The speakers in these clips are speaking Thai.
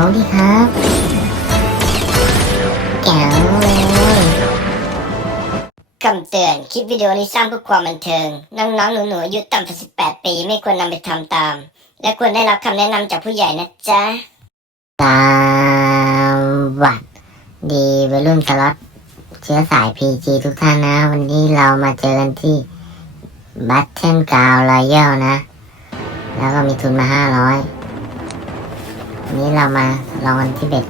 วดิครับแจ๋วเลยคำเตือน คลิปวิดีโอนี้สร้างเพื่อความบันเทิง น้องๆ หนูๆอายุต่ำกว่า18 ปี ไม่ควรนำไปทำตาม และควรได้รับคำแนะนำจากผู้ใหญ่นะจ๊ะสวัสดีวัยรุ่นสล็อตเชื้อสาย PG ทุกท่านนะ วันนี้เรามาเจอกันที่บัตเทนกาวรอยัลนะ แล้วก็มีทุนมาห้าร้อย วันนี้เรามาลองกันที่เบ็ด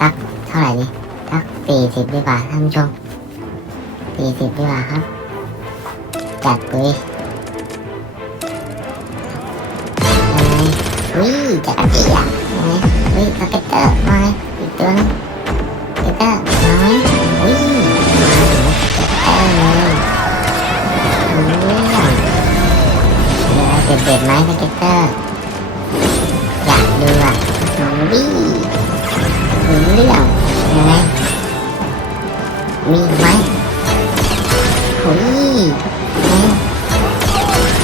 สักเท่าไหร่ดีสักสี่สิบดีกว่าท่านผู้ชมสี่สิบดีกว่าครับ จัดปุยยังไงวิ่งจักรจีอะยังไงวิ่งสเก็ตเตอร์มาไงอีกตัวนึงสเก็ตเตอร์มาไหมอุ้ยมาถึงสเก็ตเตอร์เลยรู้เรื่องมีอะไรเด็ดไหมสเก็ตเตอร์ มีไหมโอ้ยยังไง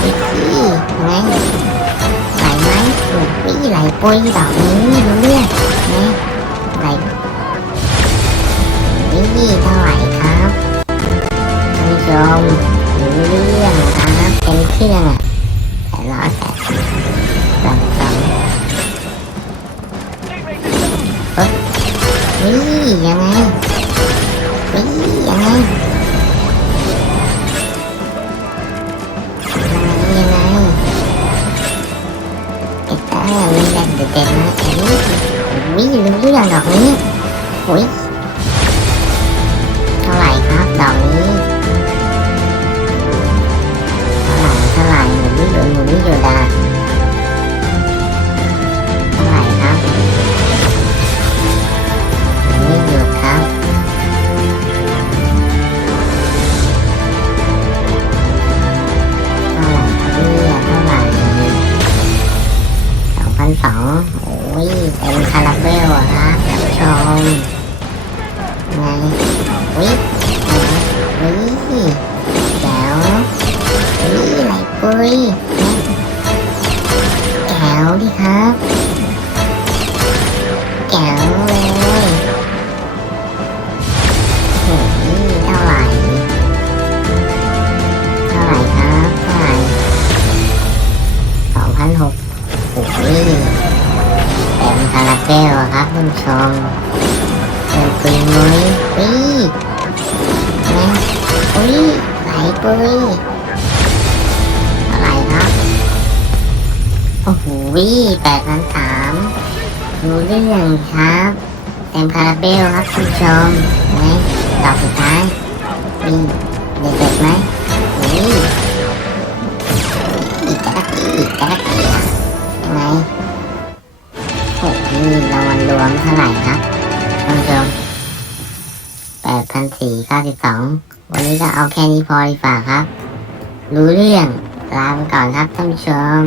อีกทียังไหลไหมโอ้ยไหลปุยดอกนี้รู้เรื่องไงไหลนี่เท่าไหร่ครับท่านผู้ชมรู้เรื่องครับเป็นเครื่องอะแปดร้อแปดสิบสองสองเฮ้ยนี่ยังไง มีแรงเด็ดๆนะอันนี้วิ่รู้เรื่องดอกนี้โอ้ย สองพันสองโอ้ยเป็นคาราเบลอะครับท่านผู้ชมไงวิวิแจ๋ววิไหลปุยแจ๋วดิครับ โอ้ยเต็มคาราเบลครับท่านผู้ชมเดินปุยมุ้ยปุยนะปุ้ยไหลปุ้ยเท่าไรครับ โอ้โหแปดพันสามรู้เรื่องครับ เต็มคาราเบลครับคุณผู้ชมไงดอกสุดท้ายมีเด็ดๆไหม ดพันสี่เก้าสิบสองวันนี้ก็เอาแค่นี้พอดีกว่าครับ รู้เรื่อง ลาไปก่อนครับท่านผู้ชม